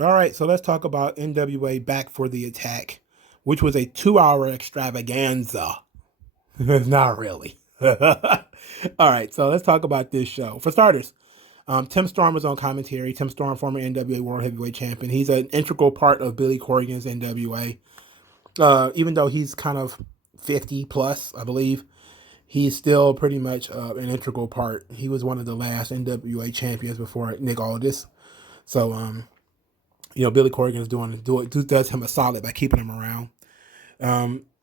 All right, so let's talk about NWA Back for the Attack, which was a 2 hour extravaganza. Not really. All right, so let's talk about this show. For starters, Tim Storm was on commentary. Tim Storm, former NWA World Heavyweight Champion. He's an integral part of Billy Corgan's NWA. Even though he's kind of 50 plus, I believe, he's still pretty much an integral part. He was one of the last NWA champions before Nick Aldis. So, Billy Corgan is does him a solid by keeping him around.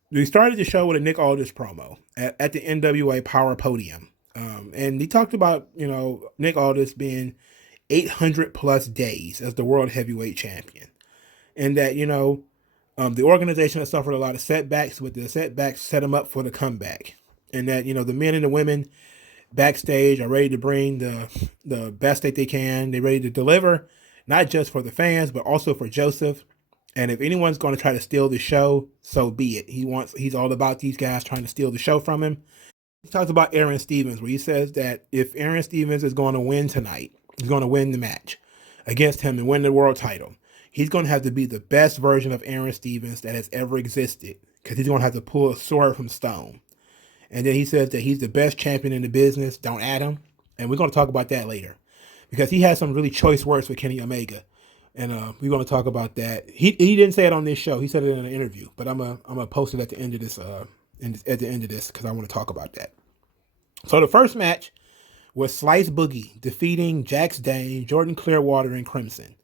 We started the show with a Nick Aldis promo at the NWA Powerrr podium. And he talked about, Nick Aldis being 800 plus days as the world heavyweight champion. And that, the organization has suffered a lot of setbacks, but the setbacks set him up for the comeback. And that, the men and the women backstage are ready to bring the best that they can. They're ready to deliver, not just for the fans, but also for Joseph. And if anyone's going to try to steal the show, so be it. He's all about these guys trying to steal the show from him. He talks about Aaron Stevens, where he says that if Aaron Stevens is going to win tonight, he's going to win the match against him and win the world title. He's going to have to be the best version of Aaron Stevens that has ever existed, because he's going to have to pull a sword from stone. And then he says that he's the best champion in the business. Don't add him. And we're going to talk about that later, because he has some really choice words for Kenny Omega. And we're going to talk about that. He didn't say it on this show. He said it in an interview. But I'm gonna post it at the end of this. Because I want to talk about that. So the first match was Slice Boogie defeating Jax Dane, Jordan Clearwater, and Crimson.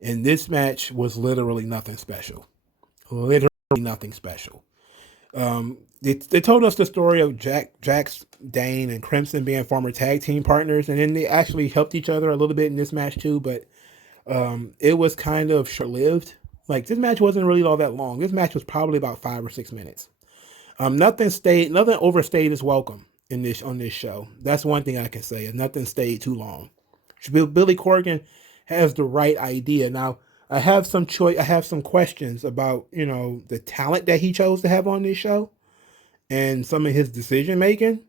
And this match was literally nothing special. Literally nothing special. They told us the story of Jax Dane and Crimson being former tag team partners, and then they actually helped each other a little bit in this match too. But it was kind of short-lived. Like, this match wasn't really all that long. This match was probably about 5 or 6 minutes. Nothing overstayed its welcome on this show. That's one thing I can say. Nothing stayed too long. Billy Corgan has the right idea. Now, I have some questions about, the talent that he chose to have on this show and some of his decision making.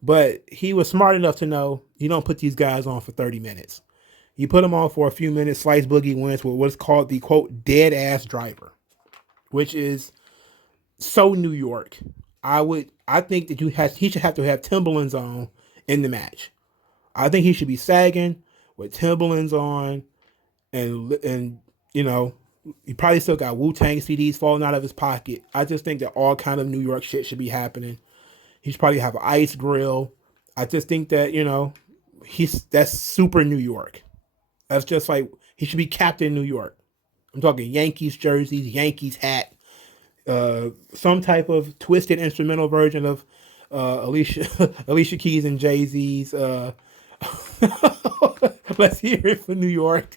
But he was smart enough to know you don't put these guys on for 30 minutes. You put them on for a few minutes. Slice Boogie wins with what's called the, quote, dead ass driver, which is so New York. I think that he should have to have Timberlands on in the match. I think he should be sagging with Timberlands on, and he probably still got Wu-Tang CDs falling out of his pocket. I just think that all kind of New York shit should be happening. He should probably have an ice grill. I just think that, that's super New York. That's just like, he should be Captain New York. I'm talking Yankees jerseys, Yankees hat, some type of twisted instrumental version of Alicia Keys and Jay-Z's Let's Hear It for New York.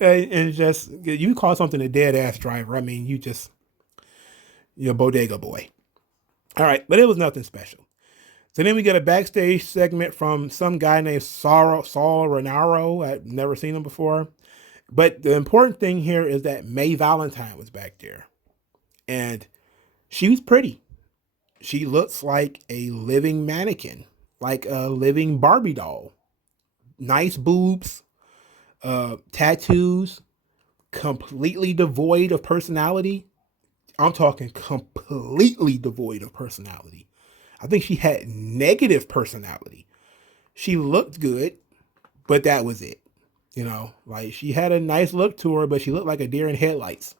And just, you call something a dead ass driver. I mean, you're bodega boy. All right, but it was nothing special. So then we get a backstage segment from some guy named Saul Renaro. I've never seen him before. But the important thing here is that May Valentine was back there. And she was pretty. She looks like a living mannequin, like a living Barbie doll. Nice boobs, tattoos, completely devoid of personality. I'm talking completely devoid of personality. I think she had negative personality. She looked good, but that was it. Like, she had a nice look to her, but she looked like a deer in headlights.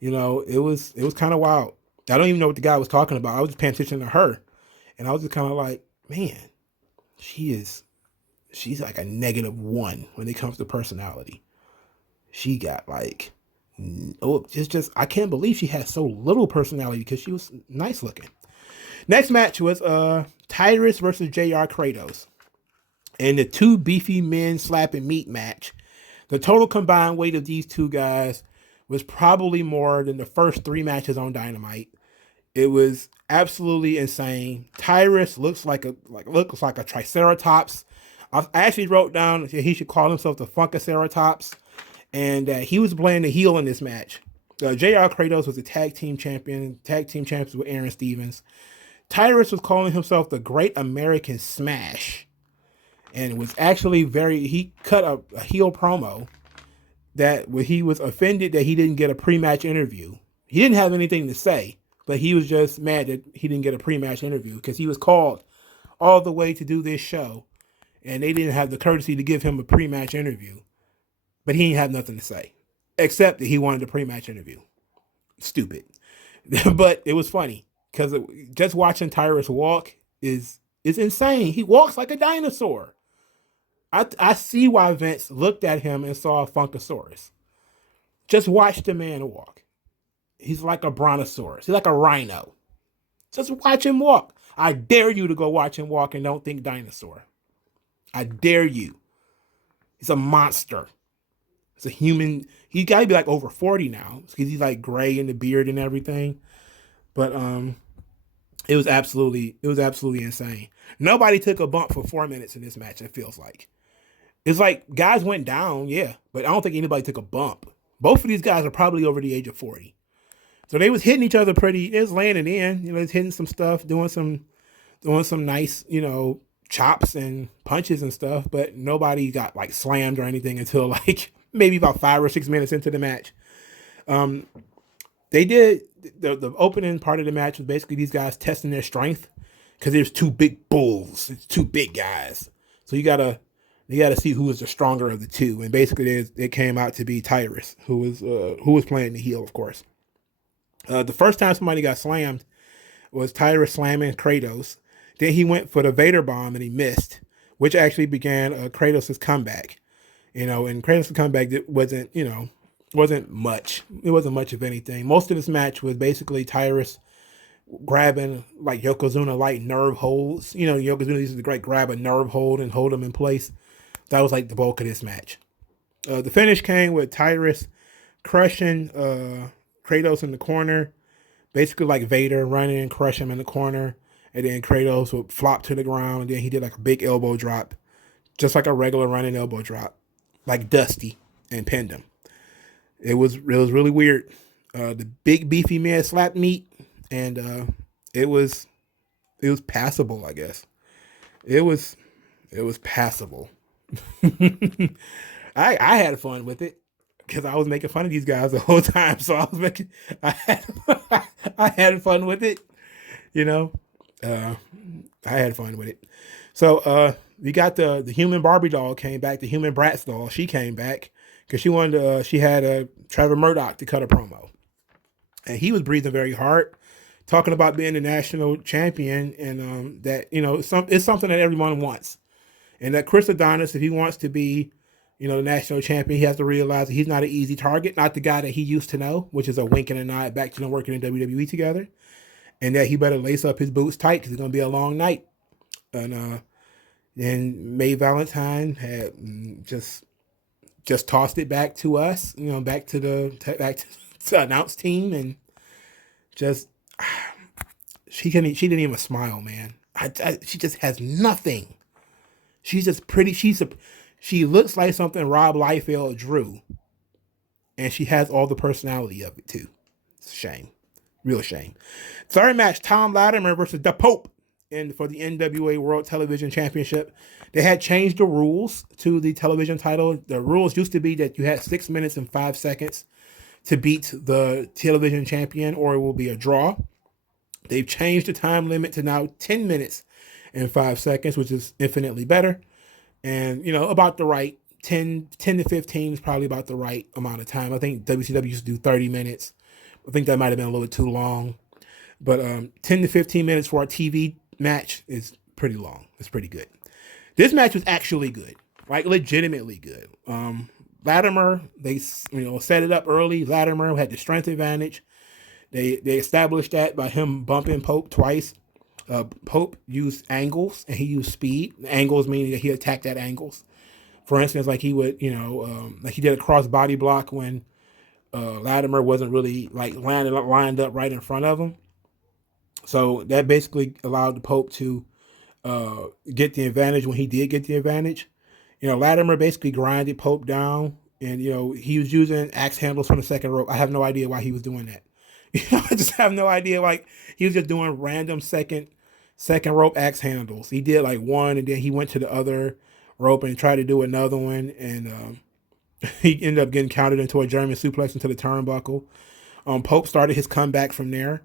It was kind of wild. I don't even know what the guy was talking about. I was just paying attention to her, and I was just kind of like, man, she's like a -1 when it comes to personality. She got like, I can't believe she had so little personality, because she was nice looking. Next match was Tyrus versus JR Kratos. And the two beefy men slapping meat match. The total combined weight of these two guys was probably more than the first 3 matches on Dynamite. It was absolutely insane. Tyrus looks like a Triceratops. I actually wrote down that he should call himself the Funkaceratops, and he was playing the heel in this match. JR Kratos was a tag team champions with Aaron Stevens. Tyrus was calling himself the Great American Smash, and it was actually he cut a heel promo that he was offended that he didn't get a pre-match interview. He didn't have anything to say, but he was just mad that he didn't get a pre-match interview because he was called all the way to do this show, and they didn't have the courtesy to give him a pre-match interview. But he didn't have nothing to say, except that he wanted a pre-match interview. Stupid. But it was funny because just watching Tyrus walk is insane. He walks like a dinosaur. I see why Vince looked at him and saw a Funkasaurus. Just watch the man walk. He's like a brontosaurus. He's like a rhino. Just watch him walk. I dare you to go watch him walk and don't think dinosaur. I dare you. He's a monster. He's a human. He's got to be like over 40 now because he's like gray in the beard and everything. But it was absolutely insane. Nobody took a bump for 4 minutes in this match. It feels like it's like guys went down, yeah, but I don't think anybody took a bump. Both of these guys are probably over the age of 40, so they was hitting each other pretty. It was landing in, it's hitting some stuff, doing some nice, chops and punches and stuff. But nobody got like slammed or anything until like maybe about 5 or 6 minutes into the match. They did the opening part of the match was basically these guys testing their strength because there's two big bulls, it's two big guys. So you gotta see who was the stronger of the two, and basically it came out to be Tyrus, who was playing the heel, of course. The first time somebody got slammed was Tyrus slamming Kratos. Then he went for the Vader bomb and he missed, which actually began Kratos' comeback. And Kratos' comeback wasn't much. It wasn't much of anything. Most of this match was basically Tyrus grabbing like Yokozuna like nerve holds. Yokozuna used to grab a nerve hold and hold them in place. That was like the bulk of this match. The finish came with Tyrus crushing Kratos in the corner, basically like Vader running and crush him in the corner, and then Kratos would flop to the ground, and then he did like a big elbow drop, just like a regular running elbow drop, like Dusty, and pinned him. It was really weird. The big beefy man slapped meat, and it was passable, I guess. It was passable. I had fun with it because I was making fun of these guys the whole time. So I had fun with it, I had fun with it. So we got the human Barbie doll came back, the human Bratz doll. She came back because she wanted to, she had Trevor Murdoch to cut a promo, and he was breathing very hard, talking about being the national champion, and that it's something that everyone wants. And that Chris Adonis, if he wants to be, the national champion, he has to realize that he's not an easy target, not the guy that he used to know, which is a wink and a nod back to them working in WWE together. And that he better lace up his boots tight because it's going to be a long night. And then Mae Valentine had just tossed it back to us, back to the announce team, and just she didn't even smile, man. She just has nothing. She's just pretty. She looks like something Rob Liefeld drew, and she has all the personality of it too. It's a shame, real shame. Third match: Tom Latimer versus the Pope, for the NWA World Television Championship. They had changed the rules to the television title. The rules used to be that you had 6 minutes and 5 seconds to beat the television champion, or it will be a draw. They've changed the time limit to now 10 minutes and 5 seconds, which is infinitely better. And, about the right 10 to 15 is probably about the right amount of time. I think WCW used to do 30 minutes. I think that might have been a little bit too long. But 10 to 15 minutes for a TV match is pretty long. It's pretty good. This match was actually good, like legitimately good. Latimer, they set it up early. Latimer had the strength advantage. They established that by him bumping Pope twice. Pope used angles and he used speed. Angles meaning that he attacked at angles. For instance, like he would, like he did a cross body block when Latimer wasn't really like lined up right in front of him. So that basically allowed the Pope to get the advantage when he did get the advantage. Latimer basically grinded Pope down, and he was using axe handles from the second rope. I have no idea why he was doing that. I just have no idea. Like he was just doing random second rope axe handles. He did like one, and then he went to the other rope and tried to do another one, and He ended up getting counted into a German suplex into the turnbuckle. Pope started his comeback from there.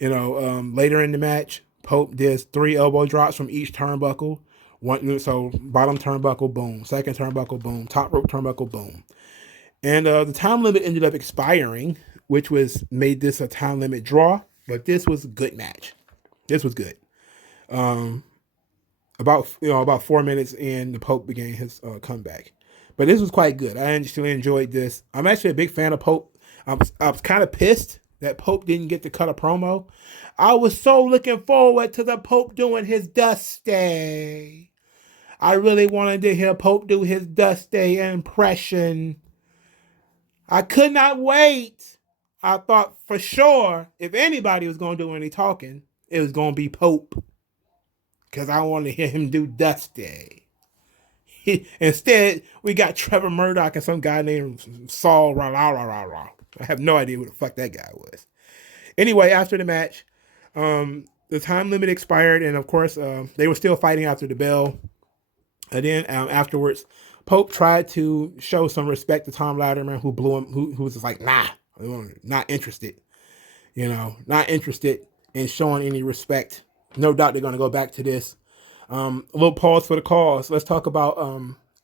Later in the match, Pope did 3 elbow drops from each turnbuckle. So bottom turnbuckle, boom. Second turnbuckle, boom. Top rope turnbuckle, boom. And the time limit ended up expiring, which made this a time limit draw. But this was a good match. This was good. About 4 minutes in, the Pope began his comeback. But this was quite good. I actually enjoyed this. I'm actually a big fan of Pope. I was kind of pissed that Pope didn't get to cut a promo. I was so looking forward to the Pope doing his Dusty. I really wanted to hear Pope do his Dusty impression. I could not wait. I thought for sure if anybody was going to do any talking, it was going to be Pope. Because I wanted to hear him do Dusty. Instead, we got Trevor Murdoch and some guy named Saul. I have no idea who the fuck that guy was. Anyway, after the match, the time limit expired, and of course, they were still fighting after the bell. And then afterwards, Pope tried to show some respect to Tom Latterman, who blew him, who was just like, nah, not interested. Not interested in showing any respect. No doubt they're going to go back to this. A little pause for the cause. Let's talk about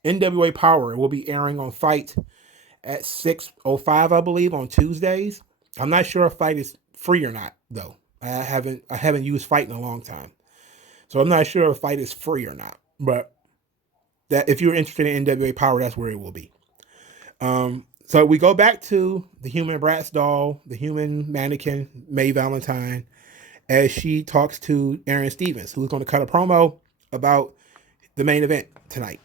NWA Powerrr. It will be airing on Fight at 6:05, I believe, on Tuesdays. I'm not sure if Fight is free or not, though. I haven't used Fight in a long time, so I'm not sure if Fight is free or not. But that if you're interested in NWA Powerrr, that's where it will be. So we go back to the human Bratz doll, the human mannequin May Valentine, as she talks to Aaron Stevens, who's going to cut a promo about the main event tonight.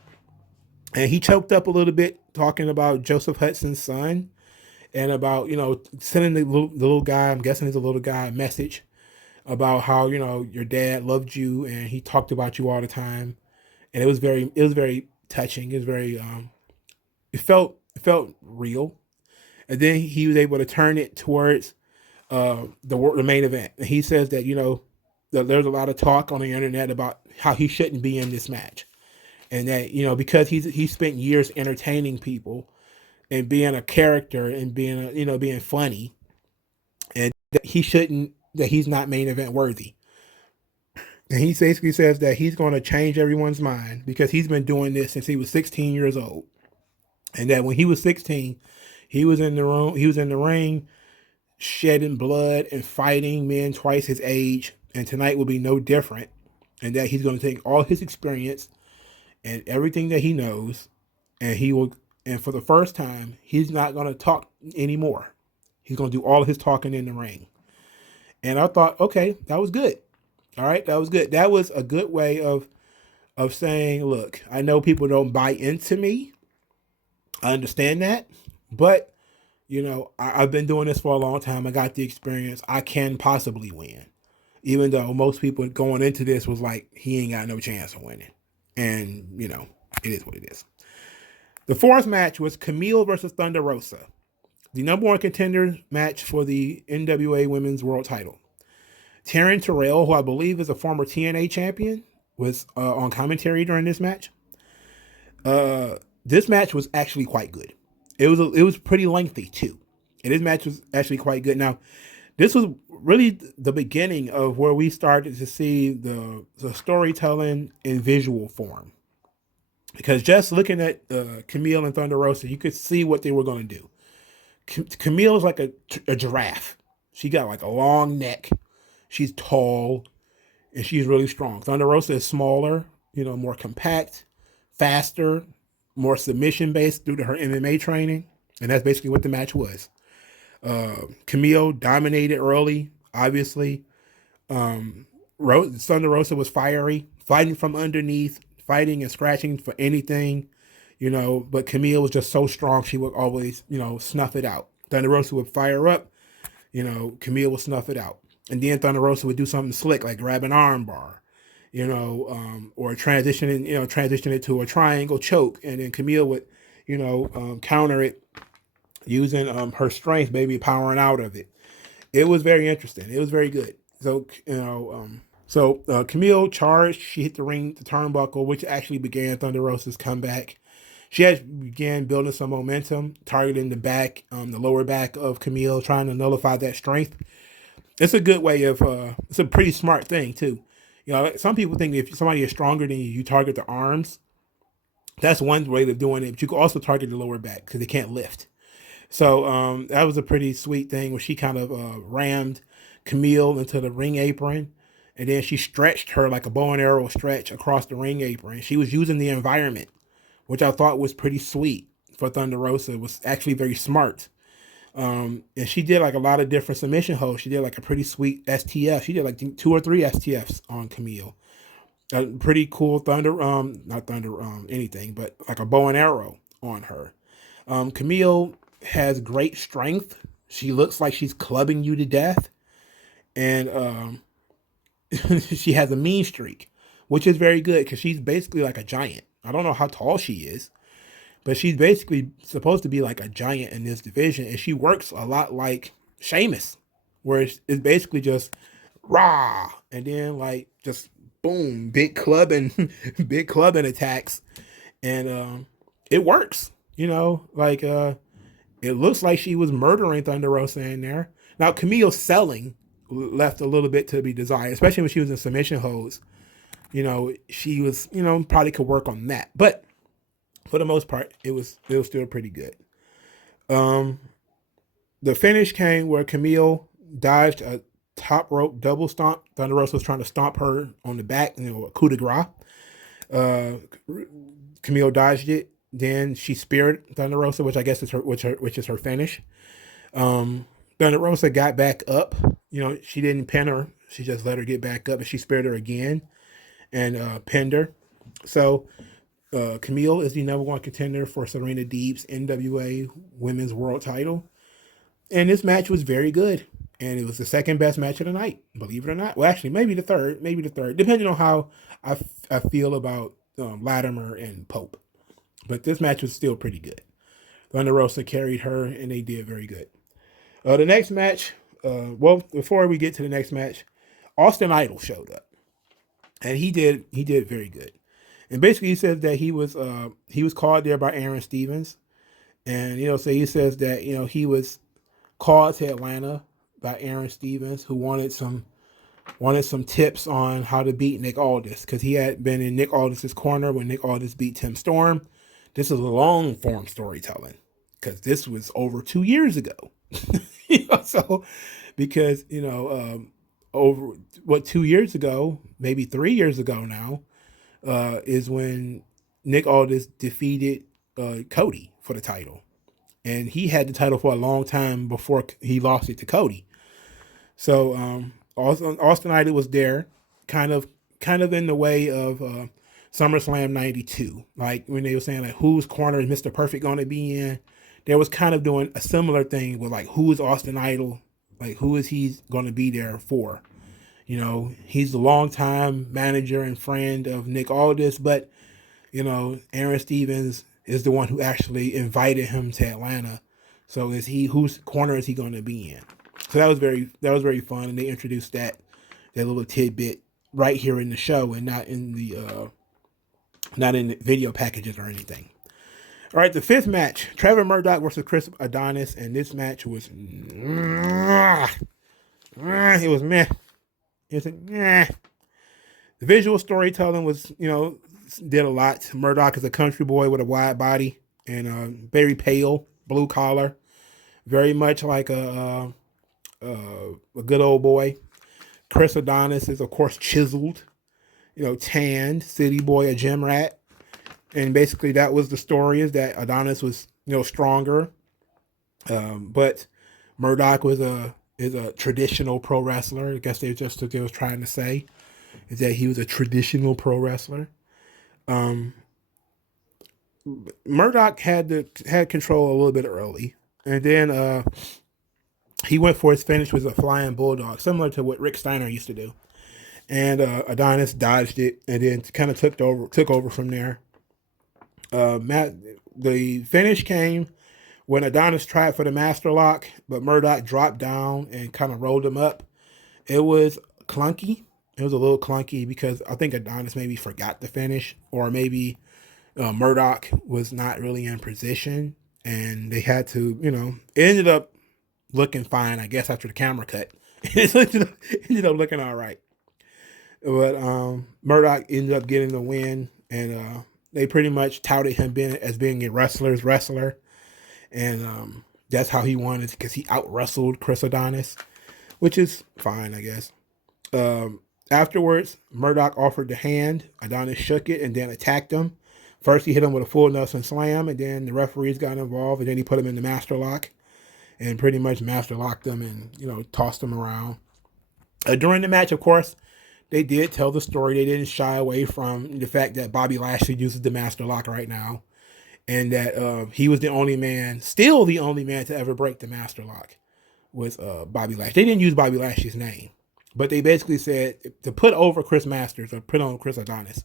And he choked up a little bit talking about Joseph Hudson's son and about, sending the little guy, I'm guessing he's a little guy, a message about how, your dad loved you and he talked about you all the time. And it was very touching. It was very, it felt real. And then he was able to turn it towards the main event. And he says that, that there's a lot of talk on the internet about how he shouldn't be in this match. And that, because he spent years entertaining people and being a character and being funny, and that he's not main event worthy. And he basically says that he's going to change everyone's mind because he's been doing this since he was 16 years old. And that when he was 16, he was in the ring, shedding blood and fighting men twice his age. And tonight will be no different. And that he's going to take all his experience and everything that he knows, and for the first time, he's not going to talk anymore. He's going to do all of his talking in the ring. And I thought, okay, that was good. All right, that was good. That was a good way of saying, look, I know people don't buy into me. I understand that. But, I've been doing this for a long time. I got the experience. I can possibly win. Even though most people going into this was like, he ain't got no chance of winning. And, it is what it is. The fourth match was Camille versus Thunder Rosa, the number one contender match for the NWA Women's World Title. Taryn Terrell, who I believe is a former TNA champion, was on commentary during this match. This match was actually quite good. It was pretty lengthy too, and this match was actually quite good. Now, this was really the beginning of where we started to see the storytelling in visual form. Because just looking at Camille and Thunder Rosa, you could see what they were going to do. Camille is like a giraffe. She got like a long neck. She's tall, and she's really strong. Thunder Rosa is smaller, more compact, faster, more submission-based due to her MMA training. And that's basically what the match was. Camille dominated early, obviously. Thunder Rosa was fiery, fighting from underneath, fighting and scratching for anything, but Camille was just so strong, she would always, snuff it out. Thunder Rosa would fire up, Camille would snuff it out. And then Thunder Rosa would do something slick, like grab an arm bar, or transition it to a triangle choke. And then Camille would, counter it using her strength, maybe powering out of it. It was very interesting. It was very good. So, Camille charged. She hit the turnbuckle, which actually began Thunder Rosa's comeback. She had began building some momentum, targeting the back, the lower back of Camille, trying to nullify that strength. It's a good way of, it's a pretty smart thing too. You know, some people think if somebody is stronger than you, you target the arms. That's one way of doing it, but you can also target the lower back because they can't lift. So that was a pretty sweet thing where she kind of rammed Camille into the ring apron, and then she stretched her like a bow and arrow stretch across the ring apron. She was using the environment, which I thought was pretty sweet for Thunder Rosa. It was actually very smart. And she did like a lot of different submission holds. She did like a pretty sweet STF. She did like 2 or 3 STFs on Camille. A pretty cool not thunder, anything, but like a bow and arrow on her. Camille has great strength. She looks like she's clubbing you to death. And she has a mean streak, which is very good because she's basically like a giant. I don't know how tall she is, but she's basically supposed to be like a giant in this division. And she works a lot like Sheamus, where it's basically just rah, and then like just boom, big clubbing, big clubbing attacks. And it works, you know, like it looks like she was murdering Thunder Rosa in there. Now Camille's selling left a little bit to be desired, especially when she was in submission holds. You know, she was, you know, probably could work on that. But for the most part, it was still pretty good. The finish came where Camille dodged a top rope double stomp. Thunder Rosa was trying to stomp her on the back, you know, a coup de grace. Camille dodged it. Then she speared Thunder Rosa, which I guess is which is her finish. Thunder Rosa got back up. You know, she didn't pin her. She just let her get back up, and she speared her again and pinned her. So Camille is the #1 contender for Serena Deeb's NWA Women's World Title. And this match was very good. And it was the second best match of the night, believe it or not. Well, actually, maybe the third, depending on how I feel about Latimer and Pope. But this match was still pretty good. Thunder Rosa carried her, and they did very good. The next match, well, before we get to the next match, Austin Idol showed up. And he did very good. And basically, he says that he was called there by Aaron Stevens, and you know, so he says that you know he was called to Atlanta by Aaron Stevens, who wanted some tips on how to beat Nick Aldis because he had been in Nick Aldis's corner when Nick Aldis beat Tim Storm. This is a long form storytelling because this was over 2 years ago. You know, so because you know over 2 years ago, maybe 3 years ago now. Is when Nick Aldis defeated Cody for the title. And he had the title for a long time before he lost it to Cody. So Austin Idol was there, kind of in the way of SummerSlam 92. Like when they were saying like whose corner is Mr. Perfect going to be in? There was kind of doing a similar thing with like who is Austin Idol? Like who is he going to be there for? You know, he's the longtime manager and friend of Nick Aldis, but, you know, Aaron Stevens is the one who actually invited him to Atlanta. So whose corner is he going to be in? So that was very fun, and they introduced that little tidbit right here in the show and not in the video packages or anything. All right, the fifth match, Trevor Murdoch versus Chris Adonis, and this match was it was meh. It's the visual storytelling was, you know, did a lot. Murdoch is a country boy with a wide body and very pale, blue collar, very much like a good old boy. Chris Adonis is, of course, chiseled, you know, tanned, city boy, a gym rat. And basically that was the story, is that Adonis was, you know, stronger. But Murdoch is a traditional pro wrestler. I guess they was trying to say is that he was a traditional pro wrestler. Murdoch had control a little bit early, and then he went for his finish with a flying bulldog, similar to what Rick Steiner used to do. And Adonis dodged it, and then kind of took over from there. The finish came when Adonis tried for the master lock, but Murdoch dropped down and kind of rolled him up. It was clunky. It was a little clunky because I think Adonis maybe forgot the finish, or maybe Murdoch was not really in position, and they had to, it ended up looking fine, I guess, after the camera cut. It ended up looking all right. But Murdoch ended up getting the win, and they pretty much touted him as being a wrestler's wrestler, and that's how he won, is because he out wrestled Chris Adonis, which is fine, I guess. Afterwards, Murdoch offered the hand. Adonis shook it and then attacked him. First, he hit him with a full Nelson slam, and then the referees got involved, and then he put him in the master lock, and pretty much master locked him and tossed him around. During the match, of course, they did tell the story. They didn't shy away from the fact that Bobby Lashley uses the master lock right now, and that he was the only man, still the only man, to ever break the master lock was Bobby Lashley. They didn't use Bobby Lashley's name, but they basically said to put over Chris Masters or put on Chris Adonis.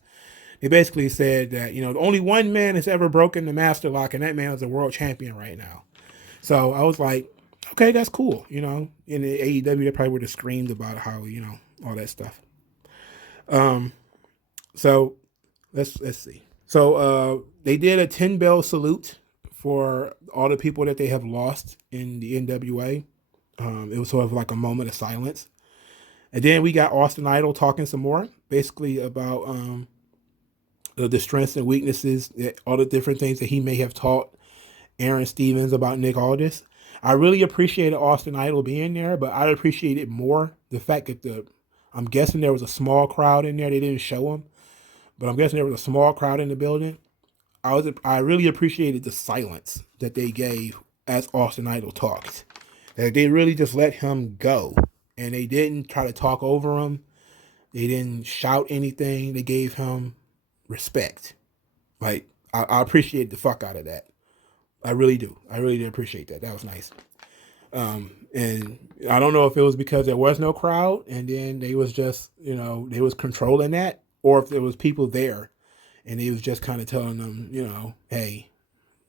They basically said that, only one man has ever broken the master lock, and that man is a world champion right now. So I was like, okay, that's cool. In the AEW, they probably would have screamed about how, all that stuff. So let's see. So they did a 10-bell salute for all the people that they have lost in the NWA. It was sort of like a moment of silence. And then we got Austin Idol talking some more, basically about the strengths and weaknesses, all the different things that he may have taught Aaron Stevens about Nick Aldis. I really appreciated Austin Idol being there, but I appreciated more the fact that I'm guessing there was a small crowd in there. They didn't show him, but I'm guessing there was a small crowd in the building. I really appreciated the silence that they gave as Austin Idol talked. That they really just let him go, and they didn't try to talk over him. They didn't shout anything. They gave him respect. Like, I appreciate the fuck out of that. I really do. I really did appreciate that. That was nice. And I don't know if it was because there was no crowd and then they was just, they was controlling that, or if there was people there and they was just kind of telling them, hey,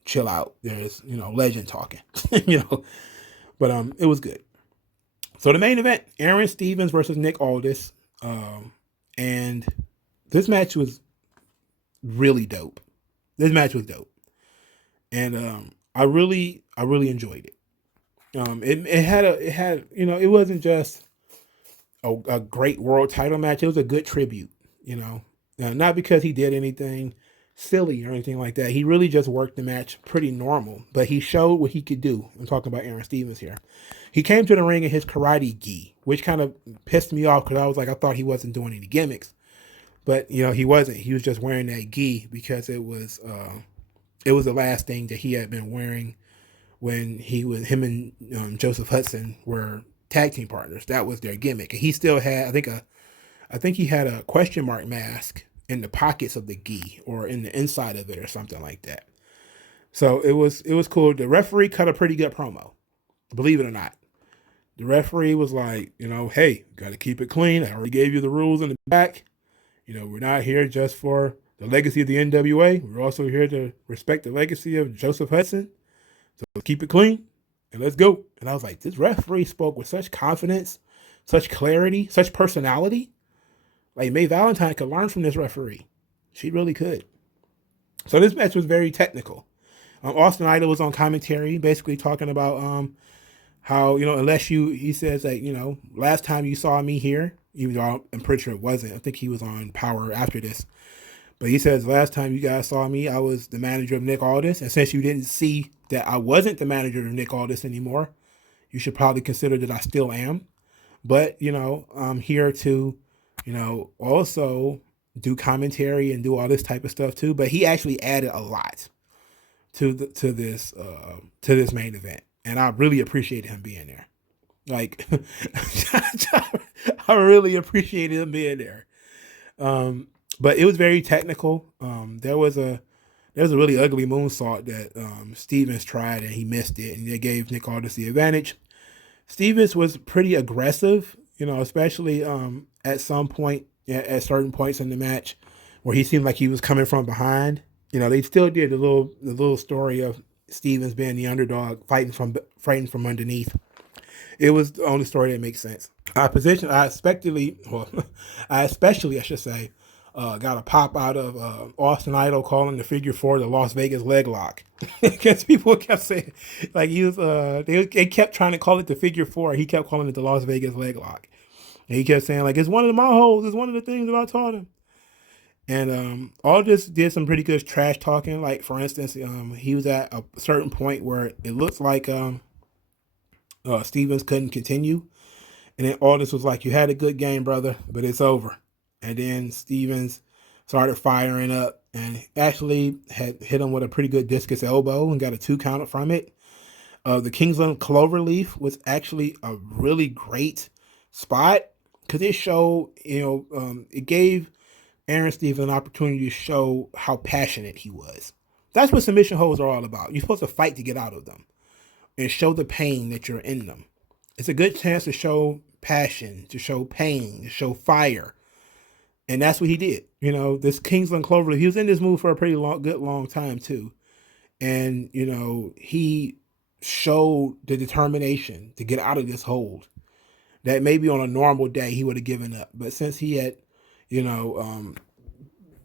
chill out. There's, legend talking, but it was good. So the main event, Aaron Stevens versus Nick Aldis. And this match was really dope. This match was dope. And I really enjoyed it. It wasn't just a great world title match. It was a good tribute, not because he did anything silly or anything like that. He really just worked the match pretty normal, but he showed what he could do. I'm talking about Aaron Stevens here. He came to the ring in his karate gi, which kind of pissed me off because I thought he wasn't doing any gimmicks, but he wasn't. He was just wearing that gi because it was the last thing that he had been wearing when him and Joseph Hudson were tag team partners. That was their gimmick. And he still had, I think he had a question mark mask in the pockets of the gi or in the inside of it or something like that. So it was cool. The referee cut a pretty good promo, believe it or not. The referee was like, hey, got to keep it clean. I already gave you the rules in the back. We're not here just for the legacy of the NWA. We're also here to respect the legacy of Joseph Hudson. So let's keep it clean and let's go. And I was like, this referee spoke with such confidence, such clarity, such personality. Like, Mae Valentine could learn from this referee. She really could. So this match was very technical. Austin Idol was on commentary, basically talking about how, he says that, last time you saw me here, even though I'm pretty sure it wasn't. I think he was on Powerrr after this. But he says, last time you guys saw me, I was the manager of Nick Aldis. And since you didn't see that I wasn't the manager of Nick Aldis anymore, you should probably consider that I still am. But, I'm here to, also do commentary and do all this type of stuff too. But he actually added a lot to this main event. And I really appreciated him being there. Like, I really appreciated him being there. But it was very technical. There was a really ugly moonsault that Stevens tried and he missed it, and they gave Nick Aldis the advantage. Stevens was pretty aggressive, especially at some point, at certain points in the match where he seemed like he was coming from behind. They still did the little story of Stevens being the underdog, fighting from underneath. It was the only story that makes sense. I especially, I should say, got a pop out of Austin Idol calling the figure four the Las Vegas leg lock. Because people kept saying, like, he was, they kept trying to call it the figure four. He kept calling it the Las Vegas leg lock. And he kept saying, like, it's one of my holes. It's one of the things that I taught him. And Aldis did some pretty good trash talking. Like, for instance, he was at a certain point where it looks like Stevens couldn't continue. And then Aldis was like, you had a good game, brother, but it's over. And then Stevens started firing up and actually had hit him with a pretty good discus elbow and got a 2 count from it. The Kingsland Cloverleaf was actually a really great spot because it showed, it gave Aaron Stevens an opportunity to show how passionate he was. That's what submission holds are all about. You're supposed to fight to get out of them and show the pain that you're in them. It's a good chance to show passion, to show pain, to show fire. And that's what he did. This Kingsland Cloverleaf, he was in this move for a pretty long time too. And, he showed the determination to get out of this hold that maybe on a normal day he would have given up. But since he had,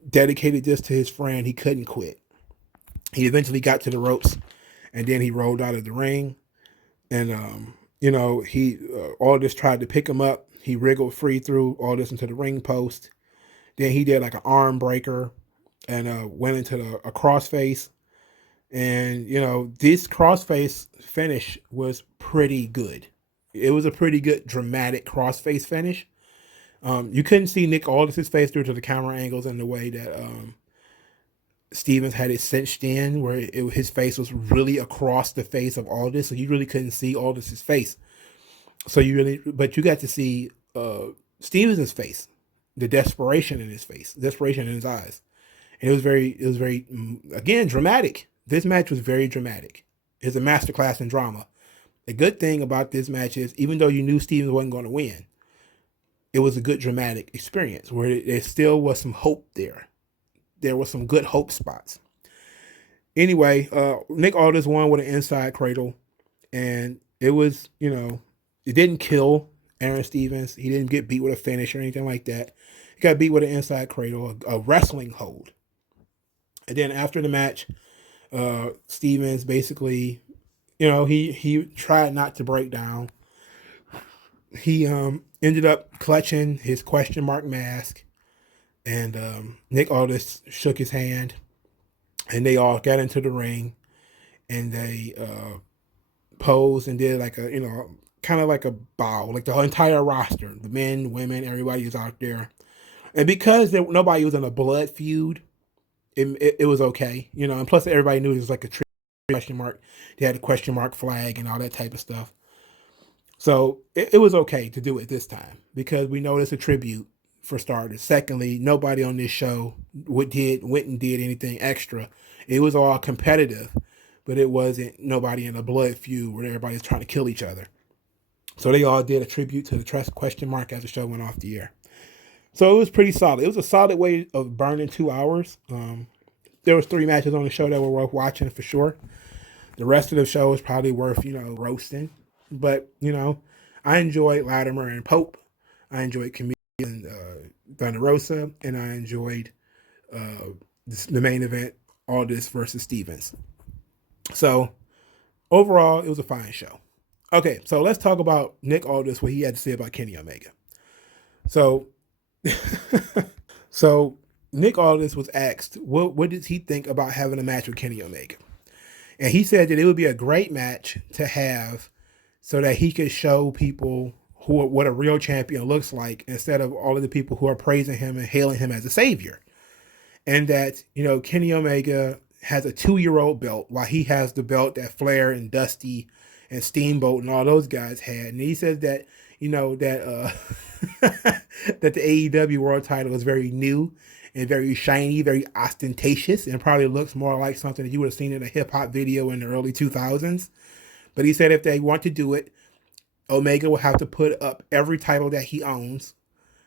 dedicated this to his friend, he couldn't quit. He eventually got to the ropes and then he rolled out of the ring. And, Aldis tried to pick him up. He wriggled free through Aldis into the ring post. Then he did like an arm breaker and went into a crossface. And, this crossface finish was pretty good. It was a pretty good dramatic crossface finish. You couldn't see Nick Aldis' face due to the camera angles and the way that Stevens had it cinched in, where his face was really across the face of Aldis, so you really couldn't see Aldis' face. But you got to see Stevens' face, the desperation in his face, desperation in his eyes, and it was very again dramatic. This match was very dramatic. It's a masterclass in drama. The good thing about this match is, even though you knew Stevens wasn't going to win, it was a good dramatic experience where there still was some hope there. There was some good hope spots. Anyway, Nick Aldis won with an inside cradle, and it was, it didn't kill Aaron Stevens. He didn't get beat with a finish or anything like that. He got beat with an inside cradle, a wrestling hold. And then after the match, Stevens basically, he tried not to break down. He ended up clutching his question mark mask, and Nick Aldis shook his hand, and they all got into the ring, and they posed and did like a, kind of like a bow, like the entire roster, the men, women, everybody was out there. And because nobody was in a blood feud, it was okay, and plus everybody knew it was like a question mark. They had a question mark flag and all that type of stuff. So it was okay to do it this time because we know it's a tribute for starters. Secondly, nobody on this show went and did anything extra. It was all competitive, but it wasn't nobody in a blood feud where everybody's trying to kill each other. So they all did a tribute to the trust question mark as the show went off the air. So it was pretty solid. It was a solid way of burning 2 hours. There was 3 matches on the show that were worth watching for sure. The rest of the show is probably worth, roasting. But, I enjoyed Latimer and Pope. I enjoyed Camille and Thunder Rosa. And I enjoyed the main event, Aldis versus Stevens. So, overall, it was a fine show. Okay, so let's talk about Nick Aldis, what he had to say about Kenny Omega. So, Nick Aldis was asked, what did he think about having a match with Kenny Omega? And he said that it would be a great match to have so that he could show people what a real champion looks like instead of all of the people who are praising him and hailing him as a savior. And that, Kenny Omega has a 2-year-old belt while he has the belt that Flair and Dusty and Steamboat and all those guys had. And he says that, that that the AEW world title is very new and very shiny, very ostentatious, and probably looks more like something that you would have seen in a hip-hop video in the early 2000s. But he said if they want to do it, Omega will have to put up every title that he owns.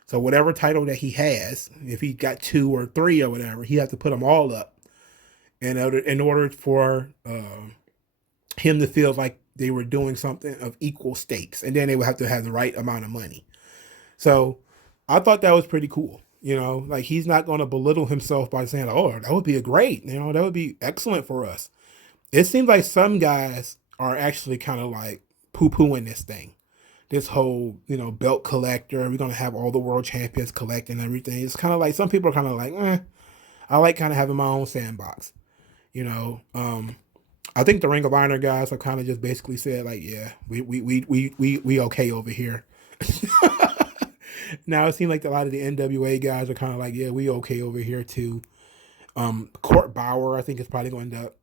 So whatever title that he has, if he got 2 or 3 or whatever, he has to put them all up in order for him to feel like they were doing something of equal stakes. And then they would have to have the right amount of money. So I thought that was pretty cool. You know, like he's not going to belittle himself by saying, "Oh, that would be a great, you know, that would be excellent for us." It seems like some guys are actually kind of like poo-pooing this thing. This whole, you know, belt collector. We're gonna have all the world champions collecting everything. It's kind of like some people are kind of like, I like kind of having my own sandbox. You know, I think the Ring of Honor guys have kind of just basically said like, yeah, we okay over here. Now it seems like a lot of the NWA guys are kind of like, yeah, we okay over here too. Court Bauer, I think, is probably going to end up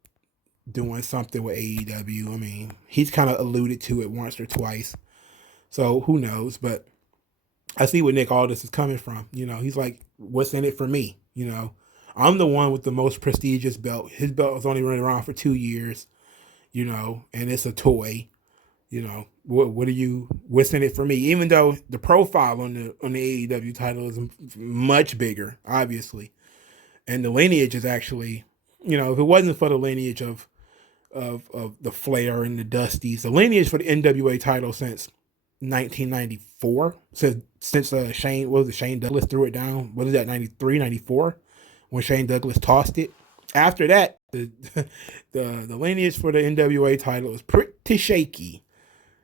doing something with AEW. I mean, he's kind of alluded to it once or twice. So who knows? But I see where Nick Aldis is coming from. You know, he's like, what's in it for me? You know, I'm the one with the most prestigious belt. His belt was only running around for 2 years, you know, and it's a toy. You know, what's in it for me? Even though the profile on the AEW title is much bigger, obviously. And the lineage is actually, you know, if it wasn't for the lineage of the Flair and the Dusties, the lineage for the NWA title since 1994, since Shane, what was it, Shane Douglas threw it down. What is that, 93, 94, when Shane Douglas tossed it. After that, the lineage for the NWA title is pretty shaky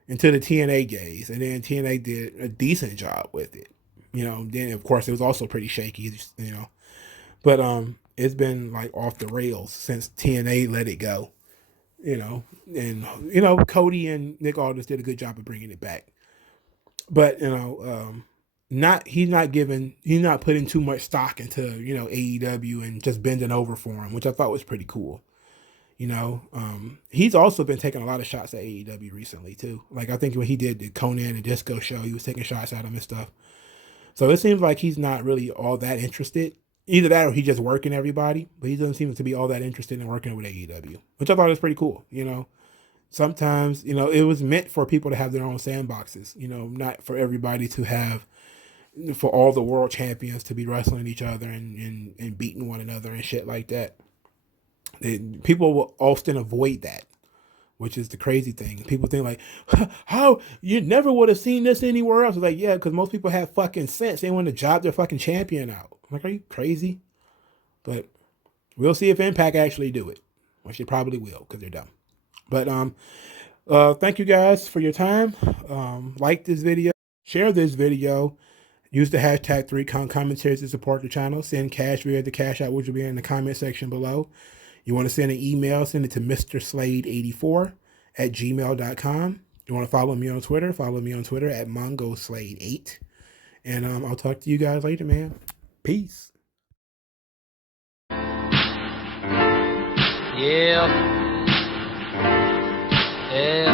until the TNA days, and then TNA did a decent job with it. You know, then of course it was also pretty shaky, you know, but it's been like off the rails since TNA let it go. You know, and you know Cody and Nick Aldis did a good job of bringing it back, but you know, he's not putting too much stock into, you know, AEW and just bending over for him, which I thought was pretty cool. You know, he's also been taking a lot of shots at AEW recently too. Like I think when he did the Conan and Disco show, he was taking shots at him and stuff. So it seems like he's not really all that interested. Either that or he's just working everybody, but he doesn't seem to be all that interested in working with AEW, which I thought was pretty cool. You know, sometimes, you know, it was meant for people to have their own sandboxes, you know, not for everybody to have, for all the world champions to be wrestling each other and beating one another and shit like that. People will often avoid that, which is the crazy thing. People think like, how you never would have seen this anywhere else. It's like, yeah, because most people have fucking sense. They want to job their fucking champion out. I'm like, are you crazy? But we'll see if Impact actually do it, which they probably will because they're dumb. But thank you guys for your time. Like this video, share this video, use the hashtag 3Con commentaries to support the channel. Send cash via the cash out, which will be in the comment section below. You want to send an email, send it to mrslade84@gmail.com. You want to follow me on Twitter at mongoslade8. And I'll talk to you guys later, man. Peace. Yeah. Yeah.